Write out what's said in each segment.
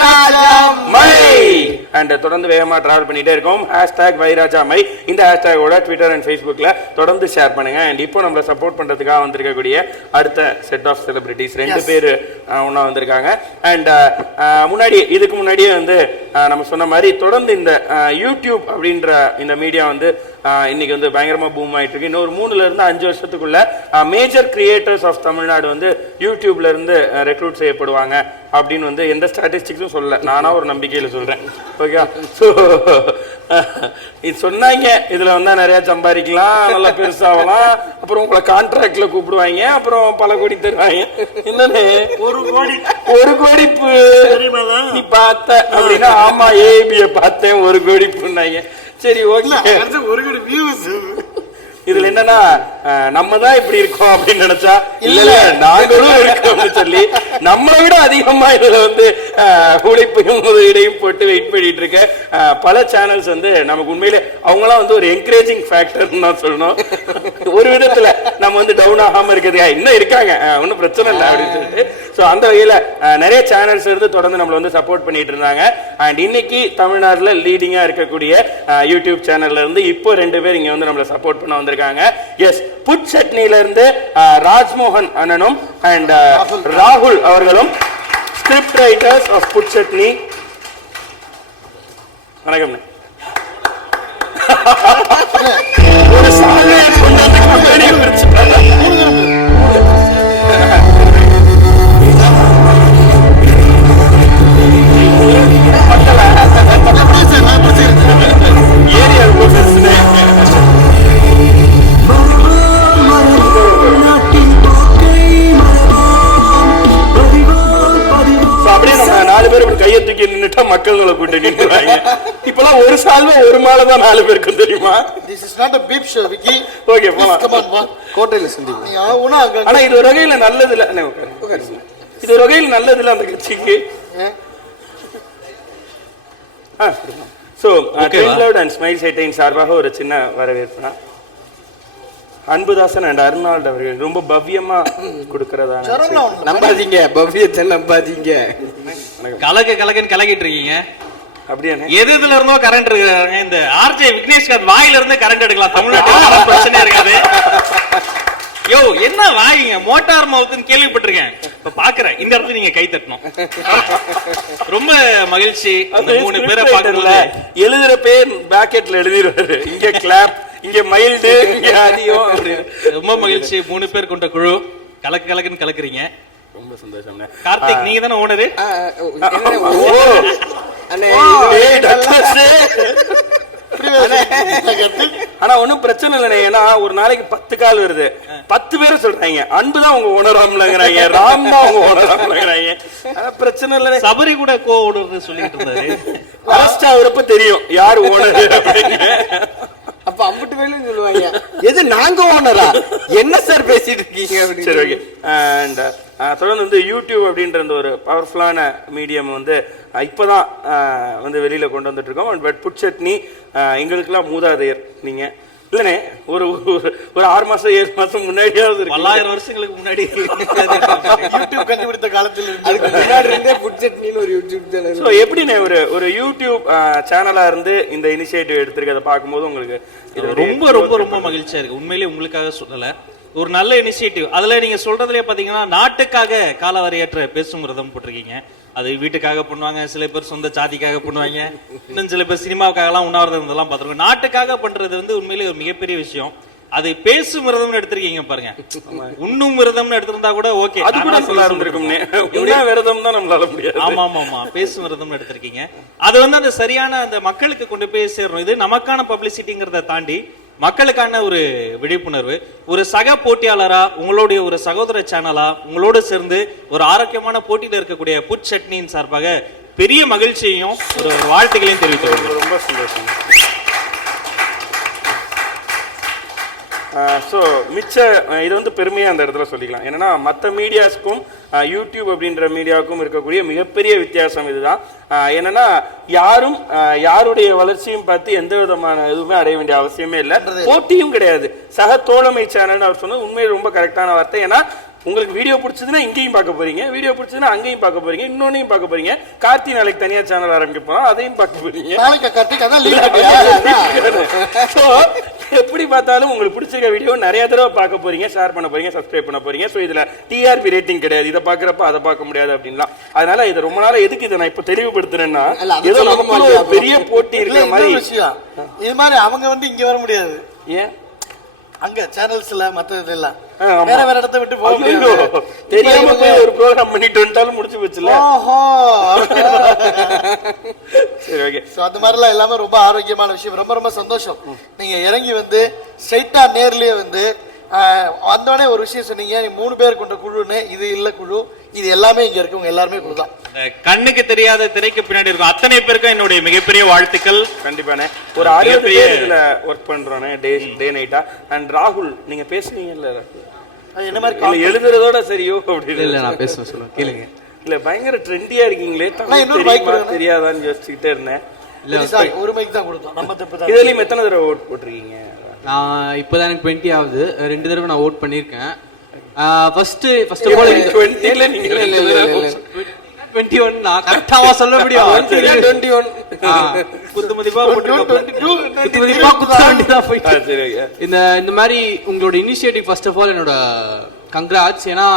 வைராஜாமை and தொடர்ந்து வேகமா travel பண்ணிட்டே இருக்கோம். #வைராஜாமை இந்த ஹேஷ்டேகோட ட்விட்டர் அண்ட் ஃபேஸ்புக்ல தொடர்ந்து ஷேர் பண்ணுங்க. அண்ட் இப்போ நம்மளை சப்போர்ட் பண்றதுக்காக வந்திருக்கக்கூடிய அடுத்த செட் ஆஃப் செலிபிரிட்டிஸ் 2 பேர் ஒன்னா வந்திருக்காங்க. அண்ட் இதுக்கு முன்னாடியே வந்து நம்ம சொன்ன மாதிரி தொடர்ந்து இந்த யூடியூப் அப்படின்ற இந்த மீடியா வந்து இன்னைக்கு வந்து பயங்கரமா பூம் ஆயிட்டு இருக்கு. இன்னொரு 3 to 5 வருஷத்துக்குள்ள மேஜர் கிரியேட்டர்ஸ் ஆஃப் தமிழ்நாடு வந்து யூடியூப்ல இருந்து ரெக்ரூட் செய்யப்படுவாங்க அப்படின்னு வந்து எந்த ஸ்டாட்டிஸ்டிக்ஸும் சொல்லல, நானா ஒரு நம்பிக்கையில சொல்றேன். ஓகே, ஸோ இது சொன்னாங்க, இதுல வந்தா நிறைய சம்பாதிக்கலாம், நல்லா பெருசாகலாம், அப்புறம் உங்களை கான்ட்ராக்ட்ல கூப்பிடுவாங்க, அப்புறம் பல கோடி தருவாங்க. என்னன்னு 1 கோடி நீ பார்த்த அப்படின்னா, ஆமா ஏபிய பார்த்தேன் 1 கோடி பண்ணாங்க. சரி, ஓகே, 1 கோடி வியூஸ். இதுல என்னன்னா நம்ம தான் இப்படி இருக்கோம் அப்படின்னு நினைச்சா இல்ல நாங்களும் இருக்கோம்னு சொல்லி நம்மளை விட அதிகமா இதுல வந்து உழைப்பையும் முதலீடையும் போட்டு வெயிட் பண்ணிட்டு இருக்க பல சேனல்ஸ் வந்து நமக்கு உண்மையிலே அவங்களாம் வந்து ஒரு என்கரேஜிங் ஃபேக்டர்னு தான் சொல்லணும். ஒரு விதத்துல நம்ம வந்து டவுன் ஆகாம இருக்கிறது இன்னும் இருக்காங்க, ஒன்னும் பிரச்சனை இல்லை அப்படின்னு சொல்லிட்டு. ஸோ அந்த வகையில நிறைய சேனல்ஸ் இருந்து தொடர்ந்து நம்மளை வந்து சப்போர்ட் பண்ணிட்டு இருந்தாங்க. அண்ட் இன்னைக்கு தமிழ்நாட்டுல லீடிங்கா இருக்கக்கூடிய யூடியூப் சேனல்ல இருந்து இப்போ 2 பேர் இங்க வந்து நம்மளை சப்போர்ட் பண்ண வந்திருக்காங்க. எஸ், புட் சட்னில இருந்து ராஜ்மோகன் அண்ணனும் அண்ட் ராகுல் அவர்களும், script writers of Put Chutney. வணக்கம். ஒரு சாலை கொண்டு வந்து கம்பெனியை பிரிச்சுட்டாங்க. மக்களை கூட்டி நின்றுவாங்க. இப்பெல்லாம் ஒரு சால்வை ஒரு மாலை தான் 4 பேருக்கும் தெரியுமா? This is not a beef show, Vicky. Okay, போலாம். கோட்டையில சந்திப்போம். ஆனா இது ஒரு வகையில நல்லது இல்ல. இது ஒரு வகையில நல்லது இல்ல அந்த கட்சிக்கு. சோ ட்வின்க்ளவுட் அண்ட் ஸ்மைல் சைட்டின் சார்பாக ஒரு சின்ன வரவேற்பு. அன்புதாசன் அண்ட் அருணால்ட் அவர்கள் ரொம்ப பவ்யமா கொடுக்கறதா. நம்பாதீங்க, பவ்யத்தை நம்பாதீங்க. கலக்குன்னு கலக்கிட்டு இருக்கீங்க. அப்படியே எதுல இருந்தோ கரண்ட் இருக்காங்க. இந்த ஆர்ஜே விக்னேஷ்காந்த் வாயில இருந்து கரண்ட் எடுக்கலாம். தமிழ்நாட்டுல பிரச்சனை இருக்காது. யோ, என்ன வாயிங்க, மோட்டார் மவுத்துன்னு கேள்விப்பட்டிருக்கேன். இப்ப பாக்குறேன், இந்த இடத்துல நீங்க கை தட்டணும். ரொம்ப மகிழ்ச்சி. 3 பேரை பாக்குறதுல எழுதுற பேர் பாக்கெட்ல எழுதிடுவாரு. இங்க கிளாப், இங்க மைல்டு, இங்க அதிகம். ரொம்ப மகிழ்ச்சி. 3 பேர் கொண்ட குழு கலக்குன்னு கலக்குறீங்க. ரொம்ப சந்தோஷம். கார்த்திக், நீங்க தானே ஓனரு? ஆனா ஒன்னும் பிரச்சனை இல்லை. ஏன்னா ஒரு நாளைக்கு 10 கால் வருது, 10 பேரை சொல்றாங்க அன்புதான் உங்க ஓனராம்லங்கிறாங்க, ராம் தான் உங்க ஓனராம்லங்கிறாங்க. பிரச்சனை இல்லை. சபரி கூட கோடு சொல்லிட்டு இருந்தாரு. அரெஸ்ட் ஆகுறப்ப தெரியும் யாரு ஓனர் அப்படின்னு. அப்ப அம்பிட்டு வேலையும் சொல்லுவாங்க, எது நாங்க ஓனரா, என்ன சார் பேசிட்டு இருக்கீங்க அப்படின்னு. சரி, ஓகே. அண்ட் தொடர்ந்து வந்து யூடியூப் அப்படின்ற ஒரு பவர்ஃபுல்லான மீடியம் வந்து இப்போதான் வந்து வெளியில கொண்டு வந்துட்டு இருக்கோம். பட் புட் சட்னி எங்களுக்கெல்லாம் மூதாதையர் நீங்க இல்லனே. ஒரு 6 மாசம் 7 மாசம் முன்னாடியாவது 1000 வருஷங்களுக்கு முன்னாடி யூடியூப் கண்டுபிடித்த காலத்துல இருந்தே புட் சட்னின்னு ஒரு யூடியூப் சேனல். ஸோ எப்படின்னு ஒரு யூடியூப் சேனலா இருந்து இந்த இனிஷியேட்டிவ் எடுத்திருக்கதை பார்க்கும்போது உங்களுக்கு ரொம்ப ரொம்ப ரொம்ப மகிழ்ச்சியா இருக்கு. உண்மையிலேயே உங்களுக்காக சொல்லல, ஒரு நல்ல இனிஷியேட்டிவ். அதுல நீங்க சொல்றதுலயே பாத்தீங்கன்னா நாட்டுக்காக காலவரையற்ற பேசும் விரதம் போட்டிருக்கீங்க. அது வீட்டுக்காக பண்ணுவாங்க, சில பேர் சொந்த சாதிக்காக பண்ணுவாங்க, இன்னும் சில பேர் சினிமாவுக்காக எல்லாம் உண்ணாவிரதம் இதெல்லாம் பார்த்துருக்கோம். நாட்டுக்காக பண்றது வந்து உண்மையிலேயே ஒரு மிகப்பெரிய விஷயம். அது பேசும் விரதம்னு எடுத்திருக்கீங்க பாருங்க. உண்ணும் விரதம்னு எடுத்திருந்தா கூட ஓகே, அது கூட நல்லா இருந்திருக்கும்னே. விரதம் தான் நம்மளால முடியாது. ஆமா, பேசும் விரதம்னு எடுத்திருக்கீங்க. அது வந்து அந்த சரியான அந்த மக்களுக்கு கொண்டு போய் சேரணும். இது நமக்கான பப்ளிசிட்டிங்கிறத தாண்டி மக்களுக்கான ஒரு விழிப்புணர்வு. ஒரு சக போட்டியாளரா, உங்களுடைய ஒரு சகோதர சேனலா உங்களோடு சேர்ந்து ஒரு ஆரோக்கியமான போட்டியில இருக்கக்கூடிய புட் சட்னியின் சார்பாக பெரிய மகிழ்ச்சியையும் ஒரு வாழ்த்துக்களையும் தெரிவித்து ரொம்ப சந்தோஷம். ஸோ மிச்ச இது வந்து பெருமையாக அந்த இடத்துல சொல்லிக்கலாம். என்னன்னா மற்ற மீடியாஸ்க்கும் யூடியூப் அப்படின்ற மீடியாவுக்கும் இருக்கக்கூடிய மிகப்பெரிய வித்தியாசம் இதுதான். என்னன்னா யாரும் யாருடைய வளர்ச்சியும் பார்த்து எந்த விதமான எதுவுமே அடைய வேண்டிய அவசியமே இல்லை, போட்டியும் கிடையாது. சக தோழமை சேனல் அவர் சொன்னது உண்மையில் ரொம்ப கரெக்டான வார்த்தை. ஏன்னா உங்களுக்கு வீடியோ பிடிச்சதுன்னா இங்கேயும் பார்க்க போறீங்க, வீடியோ பிடிச்சதுன்னா அங்கேயும் பார்க்க போறீங்க, இன்னொன்னையும் பார்க்க போறீங்க. கார்த்தி நாளைக்கு தனியா சேனல் ஆரம்பிக்க போறோம், அதையும் பார்க்க போறீங்க. So, எப்படி பார்த்தாலும் உங்களுக்கு பிடிச்சிருக்க வீடியோ நிறைய தடவை பார்க்க போறீங்க, ஷேர் பண்ண போறீங்க, சப்ஸ்கிரைப் பண்ண போறீங்க. ஸோ இதுல டிஆர்பி ரேட்டிங் கிடையாது, இதை பாக்குறப்ப அதை பார்க்க முடியாது அப்படின்லாம். அதனால இது ரொம்ப நாள் எதுக்கு இதை நான் இப்ப தெளிவுபடுத்துறேன்னா, ஏதோ நமக்குள்ள ஒரு பெரிய போட்டி இருக்கிற மாதிரி விஷயம். இது மாதிரி அவங்க வந்து இங்க வர முடியாது. ஏன் அங்க சேனல்ஸ்ல மத்த எல்லாம் வேற வேற இடத்தை விட்டு போக முடியாது. தெரியாம போய் ஒரு ப்ரோகிராம் பண்ணிட்டு வந்துட்டாலும் முடிச்சு போச்சுல. ஓஹோ. சரி, ஓகே. சோ அந்த மாதிரி எல்லாம் எல்லாமே ரொம்ப ஆரோக்கியமான விஷயம். ரொம்ப ரொம்ப சந்தோஷம். நீங்க இறங்கி வந்து ஸ்ட்ரைட்டா நேர்லயே வந்து வந்தோடனே ஒரு விஷயம் சொன்னீங்க, 3 பேர் கொண்ட குழுன்னு. இது இல்ல குழு, இது எல்லாமே இங்க இருக்கவங்க எல்லாருமே குழு தான். கண்ணுக்கு தெரியாத திரைக்கு பின்னாடி இருக்கும் அத்தனை பேருக்கும் என்னுடைய மிகப்பெரிய வாழ்த்துக்கள். கண்டிப்பானே. ஒரு 60 பேர் இதுல ஒர்க் பண்றோனே டே நைட்டா. அண்ட் ராகுல், நீங்க பேசுவீங்கல்ல, என்ன மாதிரி எழுதுறதோட சரியோ அப்படின்னு? இல்ல நான் பேசுவேன், சொல்லுங்க கேளுங்க. இல்ல பயங்கர ட்ரெண்டியா இருக்கீங்களே, தெரியாதான்னு யோசிச்சுக்கிட்டே இருந்தேன். ஒரு மைக் தான் கொடுத்தோம், நம்ம தப்பு தான். இதுலயும் எத்தனை தடவை ஓட் போட்டிருக்கீங்க? நான் இப்போதான் எனக்கு 20 ஆகுது. 2 தடவை நான் ஓட் பண்ணியிருக்கேன். ஃபர்ஸ்ட் 20ல நீங்க 21 நான் கரெக்டாவா சொல்ல முடியும்? 21 குத்து மதிப்பா இந்த மாதிரி உங்களோட இனிஷியேட்டிவ் ஃபர்ஸ்ட் ஆஃப் ஆல் என்னோட கங்க்ராட்ஸ். ஏன்னா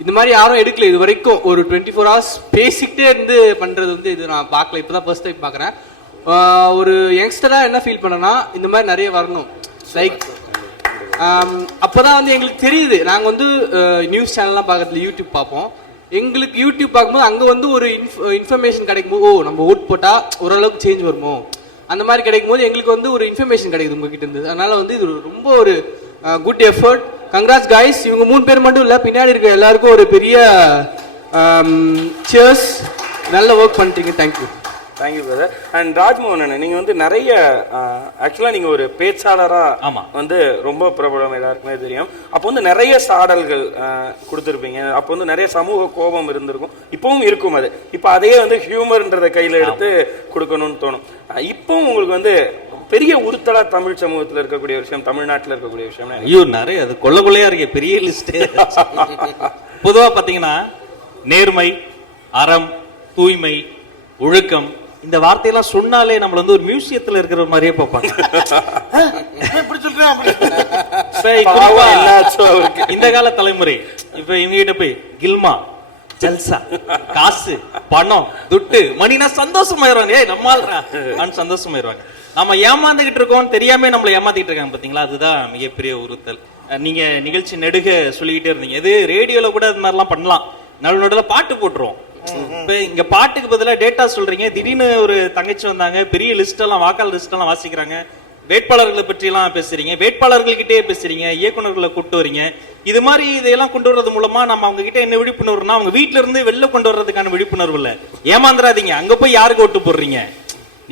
இந்த மாதிரி யாரும் எடுக்கல இது வரைக்கும். ஒரு 24 hours பேசிக்கிட்டே இருந்து பண்றது வந்து இது நான் பார்க்கல, இப்பதான் ஃபர்ஸ்ட் டைம் பார்க்குறேன். ஒரு யங்ஸ்டரா என்ன ஃபீல் பண்ணனா, இந்த மாதிரி நிறைய வரணும். லைக் அப்பதான் வந்து எங்களுக்கு தெரியுது. நாங்க வந்து நியூஸ் சேனல்லாம் பார்க்கறதுல யூடியூப் பார்ப்போம். எங்களுக்கு யூடியூப் பார்க்கும்போது அங்க வந்து ஒரு இன்ஃபர்மேஷன் கிடைக்கும் போது, ஓ நம்ம ஓட் போட்டா ஓரளவுக்கு சேஞ்ச் வருமோ அந்த மாதிரி கிடைக்கும் போது எங்களுக்கு வந்து ஒரு இன்ஃபர்மேஷன் கிடைக்குது உங்ககிட்ட இருந்து. அதனால வந்து இது ரொம்ப ஒரு குட் எஃபர்ட். Congrats guys. இவங்க 3 பேர் மட்டும் இல்ல, பின்னாடி இருக்க எல்லாருக்கும் ஒரு பெரிய சியர்ஸ். நல்ல ஒர்க் பண்ணிட்டீங்க. Thank you. Thank you brother. And Rajmohan, நீங்க வந்து நிறைய ஆக்சுவலா நீங்க ஒரு பேச்சாளரா வந்து ரொம்ப பிரபலம், எல்லாருக்குமே தெரியும். அப்போ வந்து நிறைய சாடல்கள் கொடுத்துருப்பீங்க. அப்போ வந்து நிறைய சமூக கோபம் இருந்திருக்கும், இப்பவும் இருக்கும். அது இப்போ அதையே வந்து ஹியூமர்ன்றத கையில எடுத்து கொடுக்கணும்னு தோணும். இப்பவும் உங்களுக்கு வந்து பெரிய உறுத்தலா தமிழ் சமூகத்துல இருக்கக்கூடிய விஷயம், தமிழ்நாட்டுல இருக்கக்கூடிய விஷயம்? ஐயோ நிறைய, அது கொள்ளையா இருக்கு, பெரிய லிஸ்ட். பொதுவா பாத்தீங்கன்னா நேர்மை, அறம், தூய்மை, ஒழுக்கம், இந்த வார்த்தையெல்லாம் சொன்னாலே நம்மள வந்து ஒரு மியூசியத்துல இருக்கிற மாதிரியே பார்ப்பாங்க. இந்த கால தலைமுறை இப்ப இவங்க கிட்ட போய் கில்மா, ஜல்சா, காசு, பணம், துட்டு, மணினா சந்தோஷமாயிருவாங்க. ஏய் நம்மால் சந்தோஷமாயிருவாங்க. நம்ம ஏமாந்துகிட்டு இருக்கோம் தெரியாம நம்மள ஏமாத்திட்டு இருக்காங்க பாத்தீங்களா? அதுதான் மிகப்பெரிய உறுத்தல். நீங்க நிகழ்ச்சி நெடுக சொல்லிக்கிட்டே இருந்தீங்க. இது ரேடியோல கூட அது மாதிரிலாம் பண்ணலாம். நடுவில் பாட்டு போட்டுருவோம். இப்ப இங்க பாட்டுக்கு பதிலா டேட்டா சொல்றீங்க. திடீர்னு ஒரு தங்கச்சி வந்தாங்க, பெரிய லிஸ்ட் எல்லாம், வாக்காளர் லிஸ்ட் எல்லாம் வாசிக்கிறாங்க. வேட்பாளர்களை பற்றி எல்லாம் பேசுறீங்க, வேட்பாளர்கள்கிட்டே பேசுறீங்க, இயக்குநர்களை கூட்டு வரீங்க. இது மாதிரி இதெல்லாம் கொண்டு வர்றது மூலமா நம்ம அவங்க கிட்ட என்ன விழிப்புணர்வுனா, அவங்க வீட்டுல இருந்து வெளில கொண்டு வர்றதுக்கான விழிப்புணர்வு இல்ல. ஏமாந்துராதீங்க. அங்க போய் யாருக்கு ஓட்டு போடுறீங்க?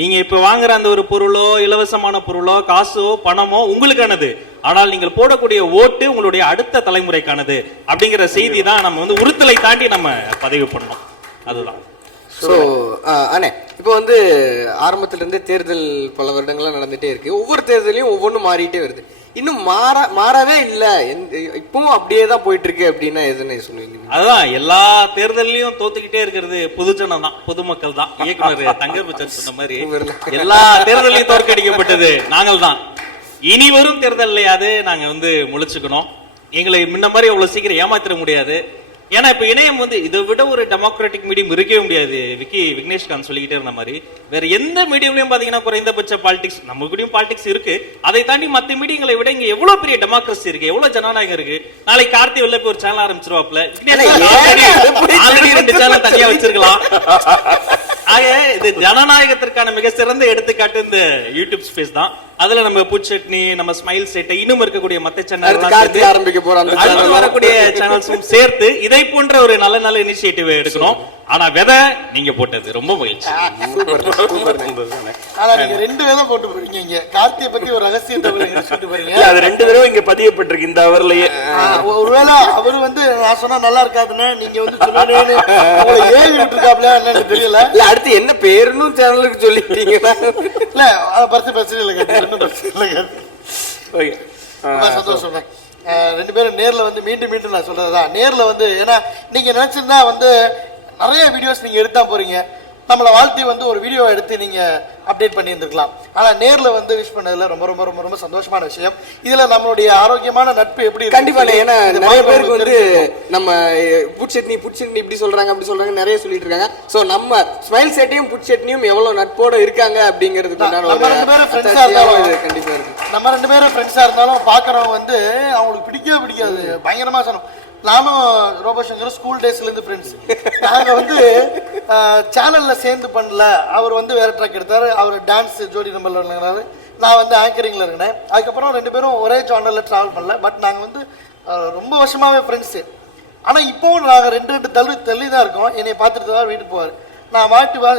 நீங்க இப்ப வாங்குற அந்த ஒரு பொருளோ, இலவசமான பொருளோ, காசோ, பணமோ உங்களுக்கானது. ஆனால் நீங்கள் போடக்கூடிய ஓட்டு உங்களுடைய அடுத்த தலைமுறைக்கானது. அப்படிங்கிற செய்தி தான் நம்ம வந்து உறுத்தலை தாண்டி நம்ம பதிவு பண்ணோம். அதுதான். ஸோ அண்ணே, இப்போ வந்து ஆரம்பத்துல இருந்தே தேர்தல் பல வருடங்கள்லாம் நடந்துட்டே இருக்கு. ஒவ்வொரு தேர்தலையும் ஒவ்வொன்றும் மாறிட்டே வருது. இன்னும் மாறவே இல்ல, இப்பவும் அப்படியே தான் போயிட்டு இருக்கு அப்படின்னா எதுன்னு சொல்லுவீங்க? அதுதான், எல்லா தேர்தலையும் தோத்துக்கிட்டே இருக்கிறது பொதுஜனம் தான், பொதுமக்கள் தான். இயக்குனர் தங்கர் பச்சன் சொன்ன மாதிரி எல்லா தேர்தலையும் தோற்கடிக்கப்பட்டது நாங்கள் தான். இனி வரும் தேர்தலையாவது நாங்க வந்து முழிச்சுக்கணும். எங்களை முன்ன மாதிரி அவ்வளவு சீக்கிரம் ஏமாத்திர முடியாது. ஏன்னா இப்ப இணையம் வந்து இதை விட ஒரு டெமோக்ராட்டிக் மீடியம் இருக்கவே முடியாது. விக்னேஷ்காந்த் சொல்லிக்கிட்டே இருந்த மாதிரி வேற எந்த மீடியம்லயும் பாத்தீங்கன்னா குறைந்தபட்ச பாலிடிக்ஸ், நம்ம கூடயும் பாலிடிக்ஸ் இருக்கு. அதை தாண்டி மத்த மீடியங்களை விட இங்க எவ்வளவு பெரிய டெமோக்ரஸி இருக்கு, எவ்வளவு ஜனநாயகம் இருக்கு. நாளைக்கு கார்த்தி வெளில போய் ஒரு சேனல் ஆரம்பிச்சிருவாப்ல, ஆல்ரெடி 2 சேனல் தனியா வச்சிருக்கலாம். ஆக இது ஜனநாயகத்திற்கான மிக சிறந்த எடுத்துக்காட்டு இந்த யூடியூப் ஸ்பேஸ் தான். அதுல நம்ம புட்சட்னி, நம்ம ஸ்மைல் செட், இன்னும் இருக்கக்கூடிய மத்த சேனல் ஆரம்பிக்க போறோம், வரக்கூடிய சேனல்ஸும் சேர்த்து இதை போன்ற ஒரு நல்ல இனிஷியேட்டிவ் எடுக்கணும். ஆனா விதை நீங்க போட்டது ரொம்ப மகிழ்ச்சி. ஆனா நீங்க 2 விதை போட்டு போறீங்க. இங்க கார்த்தியை பத்தி ஒரு ரகசியம் சொல்லிட்டு போறீங்க. அது 2 தடவை இங்க பதியப்பட்டிருக்கு இந்த அவர்லயே. ஒருவேளை அவரு வந்து நான் சொன்னா நல்லா இருக்காதுன்னு நீங்க வந்து சொல்லணும்னு உங்களை ஏவி விட்டுருக்காப்ல என்னன்னு தெரியல. இல்ல அடுத்து என்ன பேருன்னு சேனலுக்கு சொல்லிட்டீங்கன்னா இல்ல பரிசு பிரச்சனை இல்லை. ஓகே. ரொம்ப சந்தோஷம். ரெண்டு பேரும் நேர்ல வந்து மீண்டும் மீண்டும் நான் சொல்றதுதான், நேர்ல வந்து ஏன்னா நீங்க நினைச்சிருந்தா வந்து நிறைய வீடியோஸ் நீங்க எடுத்தா போறீங்க, நம்மளை வாழ்த்தி வந்து ஒரு வீடியோ எடுத்து நீங்க அப்டேட் பண்ணி இருந்திருக்கலாம். ஆனா நேர்ல வந்து விஷ் பண்ணதுல ரொம்ப ரொம்ப ரொம்ப ரொம்ப சந்தோஷமான விஷயம். இதுல நம்மளுடைய ஆரோக்கியமான நட்பு எப்படி இருக்கு? கண்டிப்பா. ஏன்னா நிறைய பேருக்கு வந்து நம்ம புட் சட்னி இப்படி சொல்றாங்க அப்படி சொல்றாங்க நிறைய சொல்லிட்டு இருக்காங்க. சோ நம்ம ஸ்மைல் செட்டையும் புட் சட்னியும் எவ்வளவு நட்போட இருக்காங்க அப்படிங்கிறதுக்கு நம்ம ரெண்டு பேரும் ஃப்ரெண்ட்ஸா இருந்தாலும் கண்டிப்பா இருக்கு. நம்ம ரெண்டு பேரும் ஃப்ரெண்ட்ஸா இருந்தாலும் பாக்குறவங்க வந்து அவங்களுக்கு பிடிக்கவே பிடிக்காது, பயங்கரமா சொன்னோம். நானும் ரோபோசங்கரும் ஸ்கூல் டேஸ்ல இருந்து ஃப்ரெண்ட்ஸ். நாங்க வந்து சேனல்ல சேர்ந்து பண்ணல, அவர் வந்து வேற ட்ராக் எடுத்தாரு, அவர் டான்ஸ் ஜோடி நம்பர்ல இருக்கிறாரு, நான் வந்து ஆங்கரிங்ல இருந்தேன். அதுக்கப்புறம் ரெண்டு பேரும் ஒரே சேனல்ல டிராவல் பண்ணல, பட் நாங்க வந்து ரொம்ப வருஷமாவே ஃப்ரெண்ட்ஸ். ஆனா இப்பவும் நாங்க ரெண்டு தள்ளி தான் இருக்கோம். என்னை பார்த்துட்டு தான் வீட்டுக்கு போவார். நான்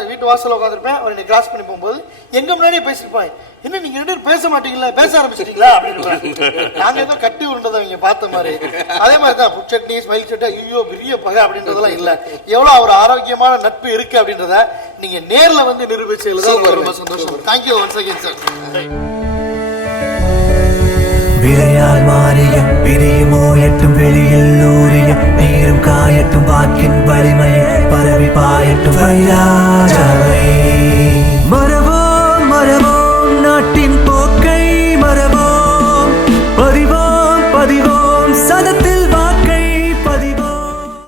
வீட்டு வாசல்ல உட்காந்துருப்பேன், அவர் என்னை கிராஸ் பண்ணி போகும்போது எங்க முன்னாடியே பேசிருப்பாங்க, என்ன நீங்க ரெண்டு பேரும் பேச மாட்டீங்களா, பேச ஆரம்பிச்சிட்டீங்களா அப்படின்னு. நாங்க ஏதோ கட்டி உருண்டதை அவங்க பார்த்த மாதிரி. அதே மாதிரி தான் புட் சட்னி ஸ்மைல் சட்னி ஐயோ பெரிய பகை அப்படின்றதெல்லாம் இல்ல. எவ்வளவு ஒரு ஆரோக்கியமான நட்பு இருக்கு அப்படின்றத நீங்க நேர்ல வந்து நிரூபிச்சதுல ரொம்ப சந்தோஷம். Thank you once again sir. விரையால் மாறிய பிரியுமோ